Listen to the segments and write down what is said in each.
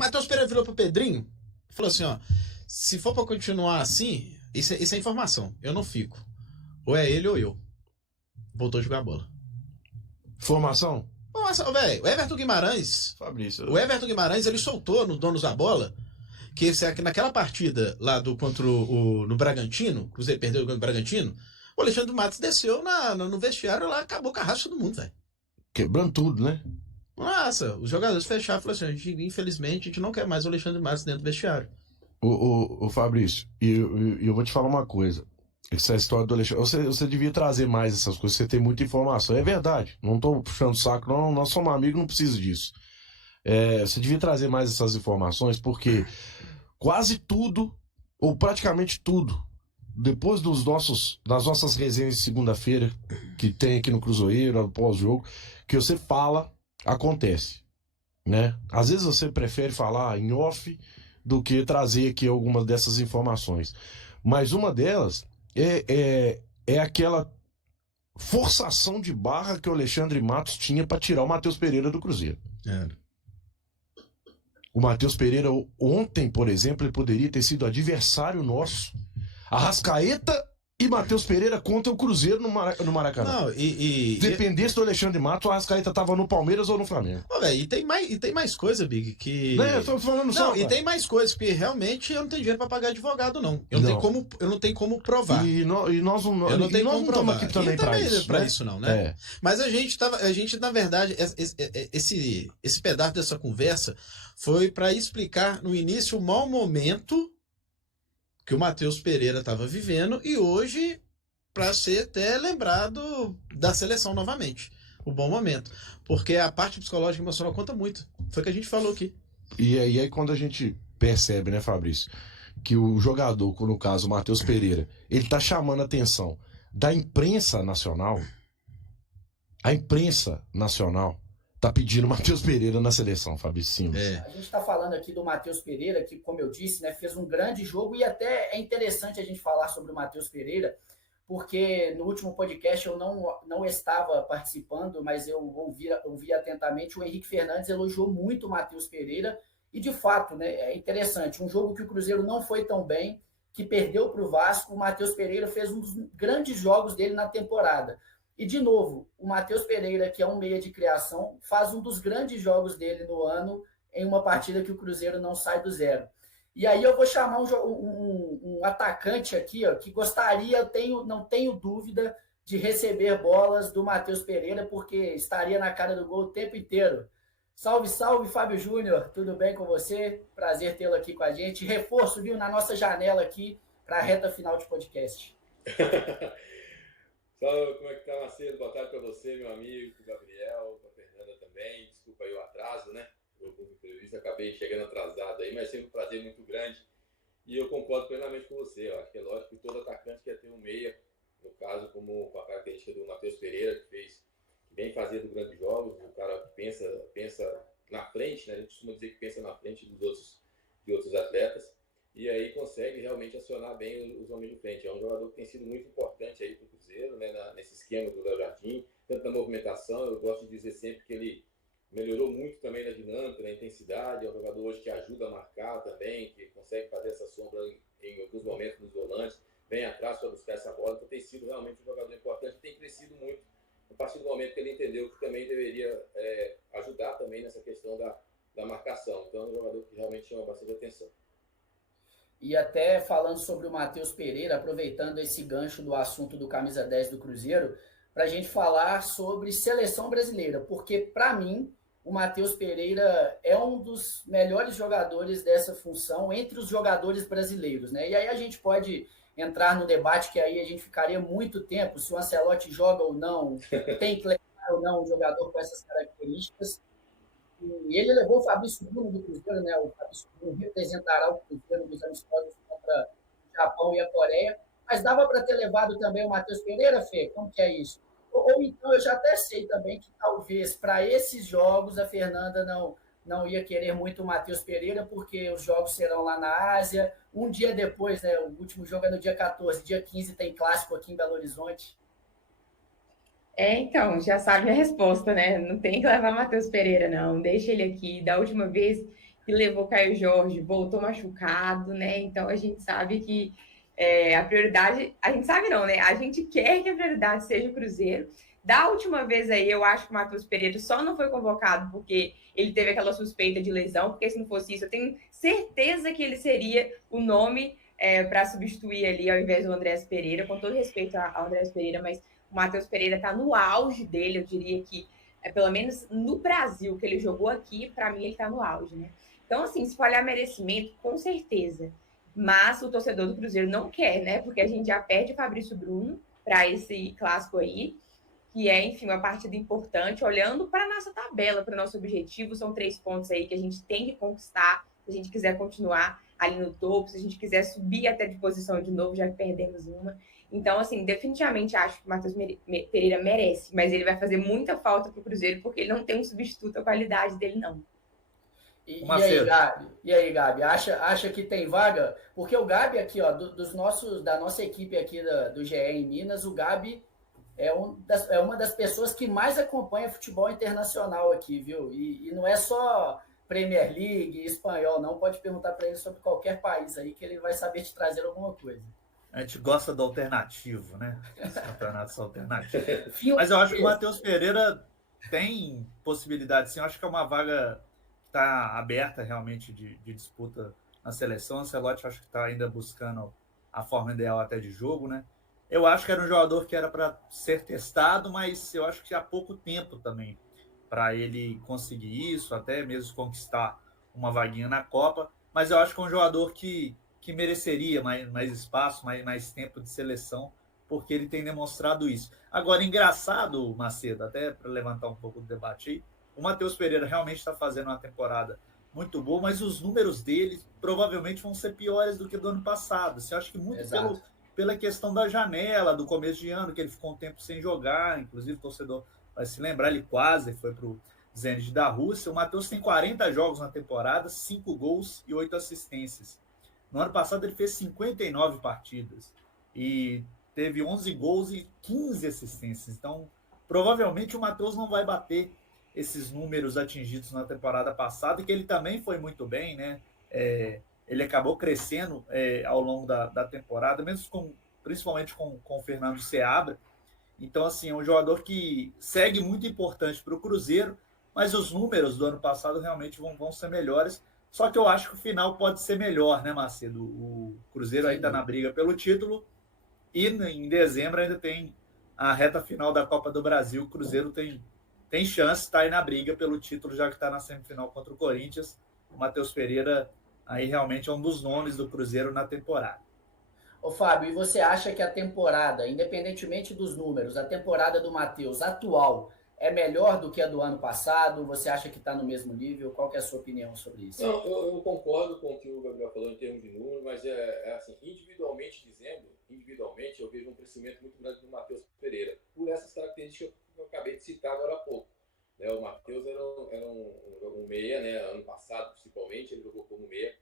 Matheus Pereira virou pro Pedrinho e falou assim, ó, se for pra continuar assim, isso é informação, eu não fico. Ou é ele ou eu. Voltou a jogar bola. Formação? Nossa, velho, o Everton Guimarães, Fabrício. o Everton Guimarães, ele soltou no Donos da Bola que naquela partida lá contra no Bragantino, o Cruzeiro perdeu contra o Bragantino, o Alexandre Matos desceu no vestiário lá, acabou com a raça de todo mundo, velho. Quebrando tudo, né? Nossa, os jogadores fecharam e falaram assim, infelizmente a gente não quer mais o Alexandre Matos dentro do vestiário. O Fabrício, e eu vou te falar uma coisa. Essa história do Alexandre, você devia trazer mais essas coisas, você tem muita informação. É verdade, não tô puxando o saco, não, nós somos amigos, não precisa disso. Você devia trazer mais essas informações, porque quase tudo, ou praticamente tudo, depois das nossas resenhas de segunda-feira, que tem aqui no Cruzeiro, após o jogo, que você fala, acontece, né? Às vezes você prefere falar em off do que trazer aqui algumas dessas informações. Mas uma delas é aquela forçação de barra que o Alexandre Matos tinha para tirar o Matheus Pereira do Cruzeiro. O Matheus Pereira ontem, por exemplo, ele poderia ter sido adversário nosso. Arrascaeta e Matheus Pereira contra o Cruzeiro no Maracanã. Não, dependesse do Alexandre Matos, o Arrascaeta tava no Palmeiras ou no Flamengo. Véio, e tem mais coisa, Big, que... Não, eu tô falando só... E tem mais coisas, porque realmente eu não tenho dinheiro pra pagar advogado, não. Eu não tenho como provar. E nós não estamos aqui também pra isso. Pra isso, não, né? Mas a gente, na verdade, esse pedaço dessa conversa foi pra explicar no início o mau momento que o Matheus Pereira estava vivendo e hoje para ser até lembrado da seleção novamente. O bom momento. Porque a parte psicológica e emocional conta muito. Foi o que a gente falou aqui. E aí quando a gente percebe, né, Fabrício, que o jogador, no caso o Matheus Pereira, ele tá chamando a atenção da imprensa nacional, a imprensa nacional tá pedindo Matheus Pereira na seleção, Fabrício Simas. A gente está falando aqui do Matheus Pereira, que, como eu disse, né, fez um grande jogo, e até é interessante a gente falar sobre o Matheus Pereira, porque no último podcast eu não estava participando, mas eu ouvi atentamente, o Henrique Fernandes elogiou muito o Matheus Pereira, e de fato, né, é interessante, um jogo que o Cruzeiro não foi tão bem, que perdeu para o Vasco, o Matheus Pereira fez um dos grandes jogos dele na temporada. E, de novo, o Matheus Pereira, que é um meia de criação, faz um dos grandes jogos dele no ano em uma partida que o Cruzeiro não sai do zero. E aí eu vou chamar um atacante aqui, ó, que gostaria, não tenho dúvida, de receber bolas do Matheus Pereira, porque estaria na cara do gol o tempo inteiro. Salve, salve, Fábio Júnior, tudo bem com você? Prazer tê-lo aqui com a gente. Reforço, viu, na nossa janela aqui para a reta final de podcast. Salve, como é que tá, Macedo? Boa tarde para você, meu amigo, pro Gabriel, pra Fernanda também. Desculpa aí o atraso, né? Eu acabei chegando atrasado aí, mas sempre um prazer muito grande. E eu concordo plenamente com você. Eu acho que é lógico que todo atacante quer ter um meia, no caso, como com a característica do Matheus Pereira, que vem fazendo grandes jogos, o cara que pensa na frente, né? A gente costuma dizer que pensa na frente de outros atletas. E aí consegue realmente acionar bem os homens de frente. É um jogador que tem sido muito importante aí para o Cruzeiro, né, nesse esquema do Léo Jardim, tanto na movimentação. Eu gosto de dizer sempre que ele melhorou muito também na dinâmica, na intensidade. É um jogador hoje que ajuda a marcar também, que consegue fazer essa sombra em alguns momentos nos volantes, vem atrás para buscar essa bola. Então tem sido realmente um jogador importante, tem crescido muito a partir do momento que ele entendeu que também deveria ajudar também nessa questão da marcação. Então é um jogador que realmente chama bastante atenção. E até falando sobre o Matheus Pereira, aproveitando esse gancho do assunto do camisa 10 do Cruzeiro, para a gente falar sobre seleção brasileira, porque para mim o Matheus Pereira é um dos melhores jogadores dessa função entre os jogadores brasileiros, né? E aí a gente pode entrar no debate que aí a gente ficaria muito tempo, se o Ancelotti joga ou não, tem que levar ou não um jogador com essas características. E ele levou o Fabrício Bruno do Cruzeiro, né? O Fabrício Bruno representará o Cruzeiro nos amistosos contra o Japão e a Coreia. Mas dava para ter levado também o Matheus Pereira, Fê? Como que é isso? Ou então eu já até sei também que talvez para esses jogos a Fernanda não ia querer muito o Matheus Pereira, porque os jogos serão lá na Ásia. Um dia depois, né? O último jogo é no dia 14, dia 15 tem clássico aqui em Belo Horizonte. Então, já sabe a resposta, né? Não tem que levar Matheus Pereira, não. Deixa ele aqui. Da última vez que levou Caio Jorge, voltou machucado, né? Então a gente sabe que a prioridade, a gente sabe não, né? A gente quer que a prioridade seja o Cruzeiro. Da última vez aí, eu acho que o Matheus Pereira só não foi convocado porque ele teve aquela suspeita de lesão, porque se não fosse isso, eu tenho certeza que ele seria o nome para substituir ali ao invés do Andrés Pereira, com todo respeito ao Andrés Pereira, mas o Matheus Pereira está no auge dele, eu diria que, pelo menos no Brasil, que ele jogou aqui, para mim ele está no auge, né? Então, assim, se for olhar merecimento, com certeza. Mas o torcedor do Cruzeiro não quer, né? Porque a gente já perde o Fabrício Bruno para esse clássico aí, que é, enfim, uma partida importante, olhando para a nossa tabela, para o nosso objetivo, são 3 pontos aí que a gente tem que conquistar, se a gente quiser continuar ali no topo, se a gente quiser subir até de posição de novo, já que perdemos uma. Então, assim, definitivamente acho que o Matheus Pereira merece, mas ele vai fazer muita falta para o Cruzeiro, porque ele não tem um substituto à qualidade dele, não. E aí, Gabi, acha que tem vaga? Porque o Gabi aqui, ó, da nossa equipe aqui do GE em Minas, o Gabi é uma das pessoas que mais acompanha futebol internacional aqui, viu? E não é só Premier League, espanhol, não. Pode perguntar para ele sobre qualquer país aí que ele vai saber te trazer alguma coisa. A gente gosta do alternativo, né? Os campeonatos alternativos. Mas eu acho que o Matheus Pereira tem possibilidade, sim. Eu acho que é uma vaga que está aberta realmente de disputa na seleção. O Ancelotti acho que está ainda buscando a forma ideal até de jogo, né? Eu acho que era um jogador que era para ser testado, mas eu acho que há pouco tempo também para ele conseguir isso, até mesmo conquistar uma vaguinha na Copa. Mas eu acho que é um jogador que mereceria mais espaço, mais tempo de seleção, porque ele tem demonstrado isso. Agora, engraçado, Macedo, até para levantar um pouco do debate aí, o Matheus Pereira realmente está fazendo uma temporada muito boa, mas os números dele provavelmente vão ser piores do que do ano passado. Assim, eu acho que muito pela questão da janela, do começo de ano, que ele ficou um tempo sem jogar, inclusive o torcedor vai se lembrar, ele quase foi para o Zenit da Rússia. O Matheus tem 40 jogos na temporada, 5 gols e 8 assistências. No ano passado ele fez 59 partidas e teve 11 gols e 15 assistências. Então, provavelmente o Matheus não vai bater esses números atingidos na temporada passada, e que ele também foi muito bem, né? Ele acabou crescendo ao longo da temporada, mesmo principalmente com o Fernando Seabra. Então, assim, é um jogador que segue muito importante para o Cruzeiro, mas os números do ano passado realmente vão ser melhores. Só que eu acho que o final pode ser melhor, né, Macedo? O Cruzeiro ainda está na briga pelo título e em dezembro ainda tem a reta final da Copa do Brasil. O Cruzeiro tem chance de estar aí na briga pelo título, já que está na semifinal contra o Corinthians. O Matheus Pereira aí realmente é um dos nomes do Cruzeiro na temporada. Ô, Fábio, e você acha que a temporada, independentemente dos números, a temporada do Matheus atual é melhor do que a do ano passado? Você acha que está no mesmo nível? Qual que é a sua opinião sobre isso? Não, eu concordo com o que o Gabriel falou em termos de número, mas assim, individualmente eu vejo um crescimento muito grande do Matheus Pereira, por essas características que eu acabei de citar agora há pouco. O Matheus era um meia, né? Ano passado, principalmente, ele jogou como meia,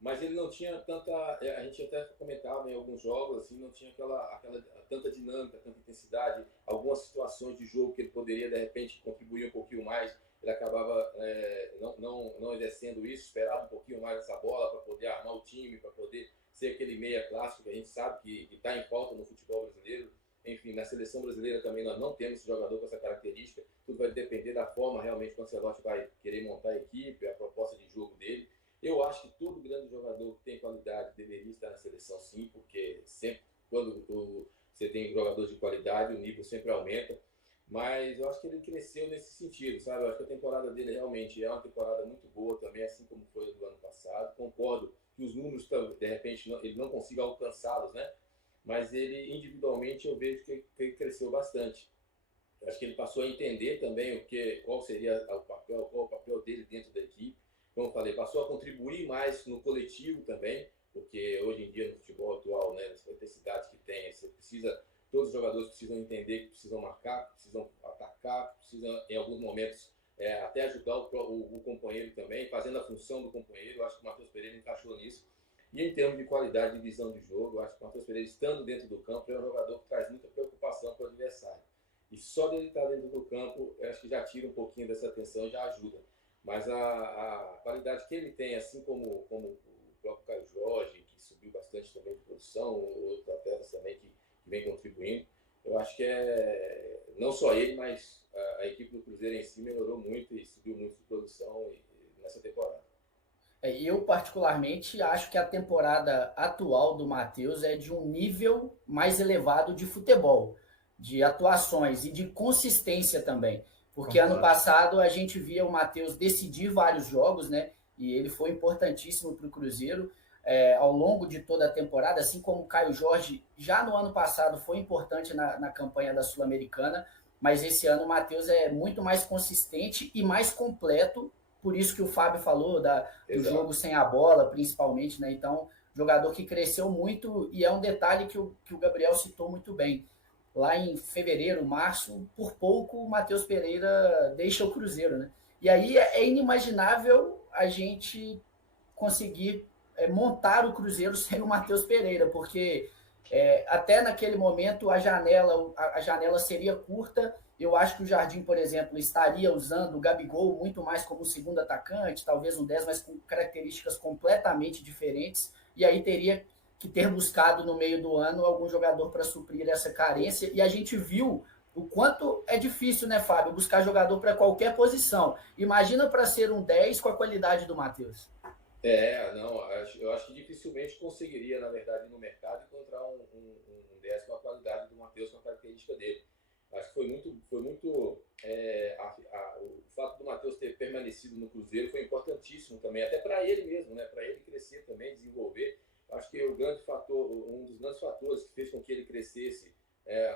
mas ele não tinha tanta... A gente até comentava em alguns jogos, assim, não tinha tanta dinâmica, tanta intensidade, algumas situações de jogo que ele poderia, de repente, contribuir um pouquinho mais, ele acabava não exercendo isso, esperava um pouquinho mais essa bola para poder armar o time, para poder ser aquele meia clássico que a gente sabe que está em falta no futebol brasileiro. Enfim, na seleção brasileira também nós não temos esse jogador com essa característica, tudo vai depender da forma realmente que o Ancelotti vai querer montar a equipe, a proposta de jogo dele. Eu acho que todo grande jogador que tem qualidade deveria estar na seleção, sim, porque sempre quando você tem jogadores de qualidade, o nível sempre aumenta. Mas eu acho que ele cresceu nesse sentido, sabe? Eu acho que a temporada dele realmente é uma temporada muito boa também, assim como foi a do ano passado. Concordo que os números, de repente, ele não consiga alcançá-los, né? Mas ele, individualmente, eu vejo que ele cresceu bastante. Eu acho que ele passou a entender também qual seria qual o papel dele dentro da equipe. Como eu falei, passou a contribuir mais no coletivo também, porque hoje em dia no futebol atual, né, as intensidades que tem, todos os jogadores precisam entender que precisam marcar, que precisam atacar, que precisam em alguns momentos até ajudar o companheiro também, fazendo a função do companheiro. Eu acho que o Matheus Pereira encaixou nisso. E em termos de qualidade de visão de jogo, eu acho que o Matheus Pereira, estando dentro do campo, é um jogador que traz muita preocupação para o adversário. E só dele estar dentro do campo, eu acho que já tira um pouquinho dessa tensão e já ajuda. mas a qualidade que ele tem, assim como o próprio Caio Jorge, que subiu bastante também de produção, outros atletas também que vem contribuindo, eu acho que não só ele, mas a equipe do Cruzeiro em si melhorou muito e subiu muito de produção nessa temporada. Eu, particularmente, acho que a temporada atual do Matheus é de um nível mais elevado de futebol, de atuações e de consistência também. Porque ano passado a gente via o Matheus decidir vários jogos, né? E ele foi importantíssimo para o Cruzeiro ao longo de toda a temporada, assim como o Caio Jorge já no ano passado foi importante na campanha da Sul-Americana, mas esse ano o Matheus é muito mais consistente e mais completo, por isso que o Fábio falou do jogo sem a bola, principalmente, né? Então, jogador que cresceu muito, e é um detalhe que o Gabriel citou muito bem. Lá em fevereiro, março, por pouco o Matheus Pereira deixa o Cruzeiro, né? E aí é inimaginável a gente conseguir montar o Cruzeiro sem o Matheus Pereira, porque até naquele momento a janela seria curta. Eu acho que o Jardim, por exemplo, estaria usando o Gabigol muito mais como um segundo atacante, talvez um 10, mas com características completamente diferentes, e aí teria que ter buscado no meio do ano algum jogador para suprir essa carência, e a gente viu o quanto é difícil, né, Fábio, buscar jogador para qualquer posição. Imagina para ser um 10 com a qualidade do Matheus. Eu acho que dificilmente conseguiria, na verdade, no mercado encontrar um 10 com a qualidade do Matheus, com a característica dele. Acho que foi muito o fato do Matheus ter permanecido no Cruzeiro foi importantíssimo também, até para ele mesmo, né? Para ele crescer também, desenvolver. Acho que um dos grandes fatores que fez com que ele crescesse,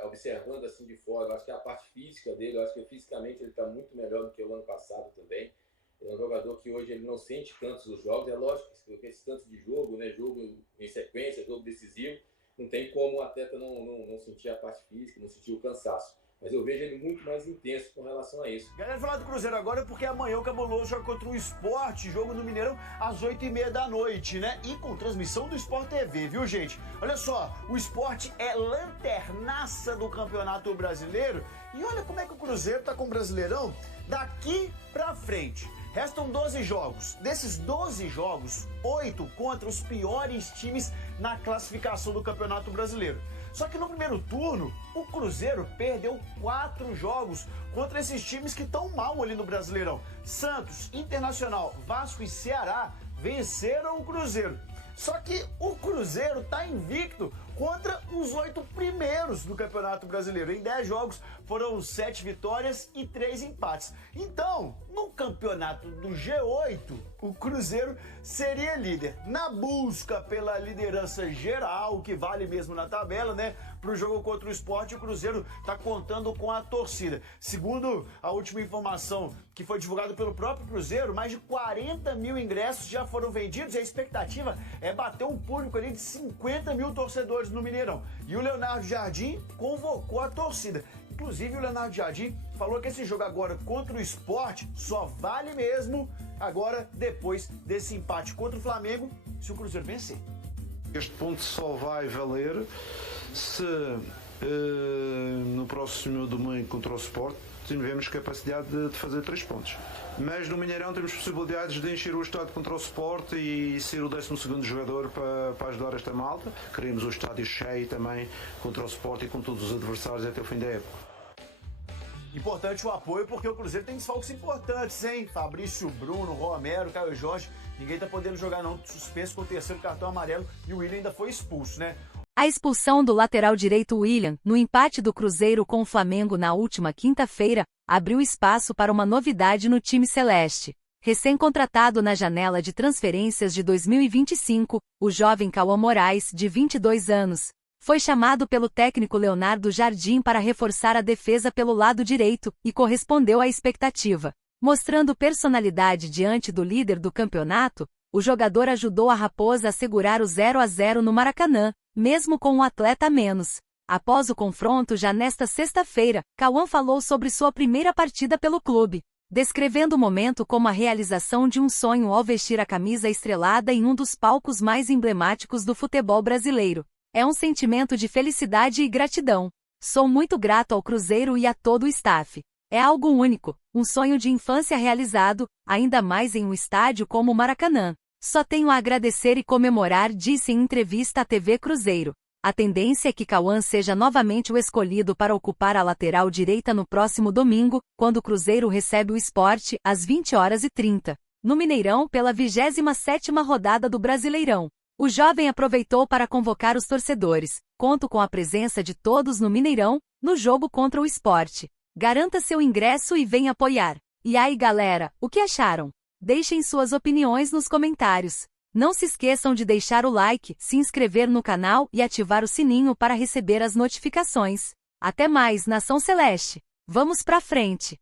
observando assim de fora, acho que é a parte física dele. Eu acho que fisicamente ele está muito melhor do que o ano passado também. É um jogador que hoje ele não sente tantos os jogos. É lógico que esse tanto de jogo, né? Jogo em sequência, jogo decisivo, não tem como o atleta não sentir a parte física, não sentir o cansaço. Mas eu vejo ele muito mais intenso com relação a isso. Galera, falar do Cruzeiro agora porque amanhã o Cabuloso joga contra o Sport, jogo no Mineirão, às 8h30 da noite, né? E com transmissão do Sport TV, viu, gente? Olha só, o Sport é lanternaça do Campeonato Brasileiro. E olha como é que o Cruzeiro tá com o Brasileirão daqui pra frente. Restam 12 jogos. Desses 12 jogos, 8 contra os piores times na classificação do Campeonato Brasileiro. Só que no primeiro turno, o Cruzeiro perdeu 4 jogos contra esses times que estão mal ali no Brasileirão. Santos, Internacional, Vasco e Ceará venceram o Cruzeiro. Só que o Cruzeiro está invicto contra os 8 primeiros do Campeonato Brasileiro. Em 10 jogos foram 7 vitórias e 3 empates. Então, no campeonato do G8, o Cruzeiro seria líder. Na busca pela liderança geral, que vale mesmo na tabela, né? Para o jogo contra o Sport, o Cruzeiro está contando com a torcida. Segundo a última informação que foi divulgada pelo próprio Cruzeiro, mais de 40 mil ingressos já foram vendidos e a expectativa é bater um público ali de 50 mil torcedores no Mineirão. E o Leonardo Jardim convocou a torcida. Inclusive, o Leonardo Jardim falou que esse jogo agora contra o Sport só vale mesmo agora depois desse empate contra o Flamengo, se o Cruzeiro vencer. Este ponto só vai valer se no próximo domingo contra o Sport tivermos capacidade de fazer 3 pontos. Mas no Mineirão temos possibilidades de encher o estádio contra o Sport e ser o 12º jogador para ajudar esta malta. Queremos o estádio cheio também contra o Sport e com todos os adversários até o fim da época. Importante o apoio, porque o Cruzeiro tem desfalques importantes, hein? Fabrício, Bruno, Romero, Caio Jorge. Ninguém tá podendo jogar não, suspenso com o 3º cartão amarelo e o William ainda foi expulso, né? A expulsão do lateral direito William, no empate do Cruzeiro com o Flamengo na última quinta-feira, abriu espaço para uma novidade no time celeste. Recém-contratado na janela de transferências de 2025, o jovem Cauã Moraes, de 22 anos, foi chamado pelo técnico Leonardo Jardim para reforçar a defesa pelo lado direito e correspondeu à expectativa. Mostrando personalidade diante do líder do campeonato, o jogador ajudou a Raposa a segurar o 0-0 no Maracanã, mesmo com um atleta a menos. Após o confronto já nesta sexta-feira, Cauã falou sobre sua primeira partida pelo clube, descrevendo o momento como a realização de um sonho ao vestir a camisa estrelada em um dos palcos mais emblemáticos do futebol brasileiro. É um sentimento de felicidade e gratidão. Sou muito grato ao Cruzeiro e a todo o staff. É algo único, um sonho de infância realizado, ainda mais em um estádio como o Maracanã. Só tenho a agradecer e comemorar, disse em entrevista à TV Cruzeiro. A tendência é que Cauã seja novamente o escolhido para ocupar a lateral direita no próximo domingo, quando o Cruzeiro recebe o Sport, às 20h30, no Mineirão pela 27ª rodada do Brasileirão. O jovem aproveitou para convocar os torcedores. Conto com a presença de todos no Mineirão, no jogo contra o Sport. Garanta seu ingresso e venha apoiar. E aí galera, o que acharam? Deixem suas opiniões nos comentários. Não se esqueçam de deixar o like, se inscrever no canal e ativar o sininho para receber as notificações. Até mais, Nação Celeste! Vamos pra frente!